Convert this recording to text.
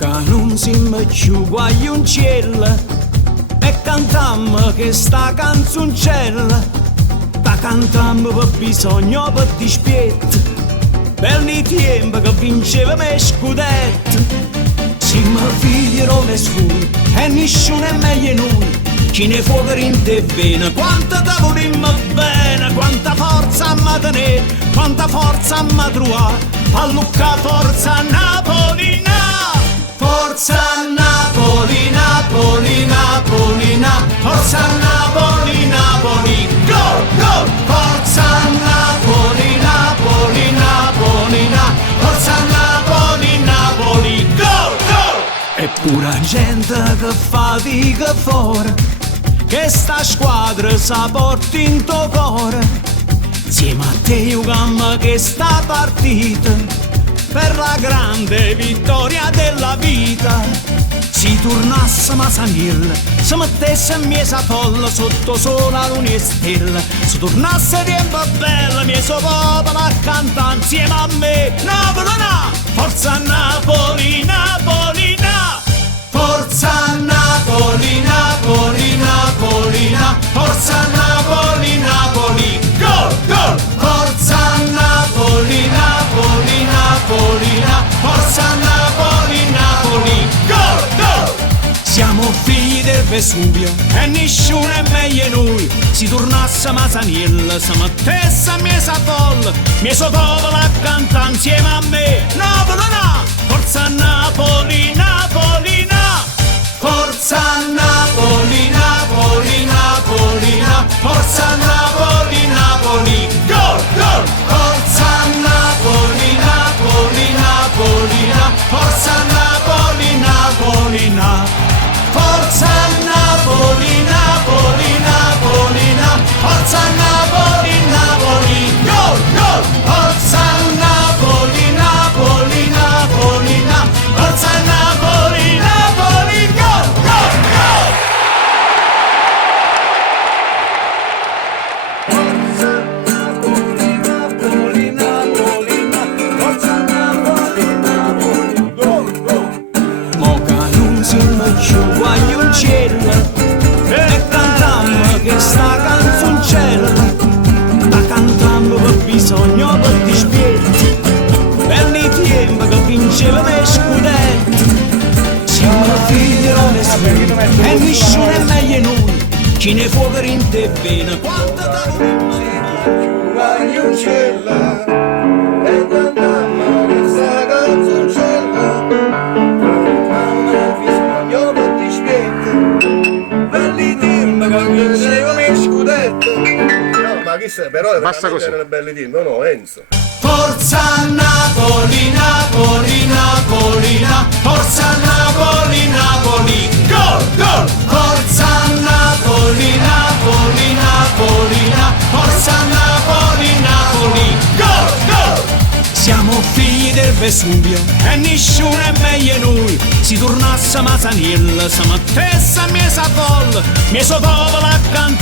Che non siamo più guagliuncella e cantammo che sta canzoncella, la cantammo per bisogno, per dispietto, belli tempi che vincevamo i scudetti. Siamo figli Roma e sfui e nessuno è meglio noi, chi ne fuoco in te bene, quanta te volimmo bene, quanta forza a tenere, quanta forza a trovare, a Lucca forza napolina. Forza Napoli, Napoli, Napolina, forza Napoli, Napoli, gol, gol! Forza Napoli, Napoli, Napolina, forza Napoli, Napoli, gol, gol! E pura gente che fatica fuori, che sta squadra sa porti in tuo cuore, insieme a te giocammo che sta partita per la grande vittoria della vita. Si tornasse a Sanghil, si mettesse in mesa folla sotto sola luna e stella, si tornasse tempo bella, mio popolo a cantare insieme a me. Napolina, forza Napoli, Napolina, forza Napoli, Napoli, Napolina, forza Napoli, Napoli, gol, gol! Forza Napoli, Napoli, Napolina, forza Napoli, Napoli, gol, gol! Siamo figli del Vesuvio e nessuno è meglio noi, si tornasse a Masaniella, si mettesse a mesa folla, mio popolo a cantare insieme a me. Napolina, forza Napoli, Napolina, forza Napoli, Napoli, Napolina, forza Napoli, Napoli, gol, gol! Forza Napoli, Napoli, Napolina, forza Napoli, Napolina, forza Napoli, Napoli, Napolina, forza Napoli, Napoli, gol, gol! Forza Napoli, Napoli, Napolina, forza Napoli, Napoli, gol, gol, gol! E cantammo che sta canzoncella, la cantammo per bisogno, per dispietti, belli tempi che vincevamo i scudetti. Siamo figli Roma e sfui e nessuno è meglio noi, chi ne fuoco in te bene, quanta te volimmo guagliuncella e cantammo che sta canzoncella, ma chissà, però erano belli team, no Enzo? Forza Napoli, Napoli, Napolina, forza Napoli, Napoli, gol, gol! Forza Napoli, Napoli, Napolina, forza Napoli, Napoli, gol, gol! Siamo figli del Vesuvio e nessuno è meglio noi, si tornasse a Masaniella, si mettesse a mesa folla, mio popolo a cantare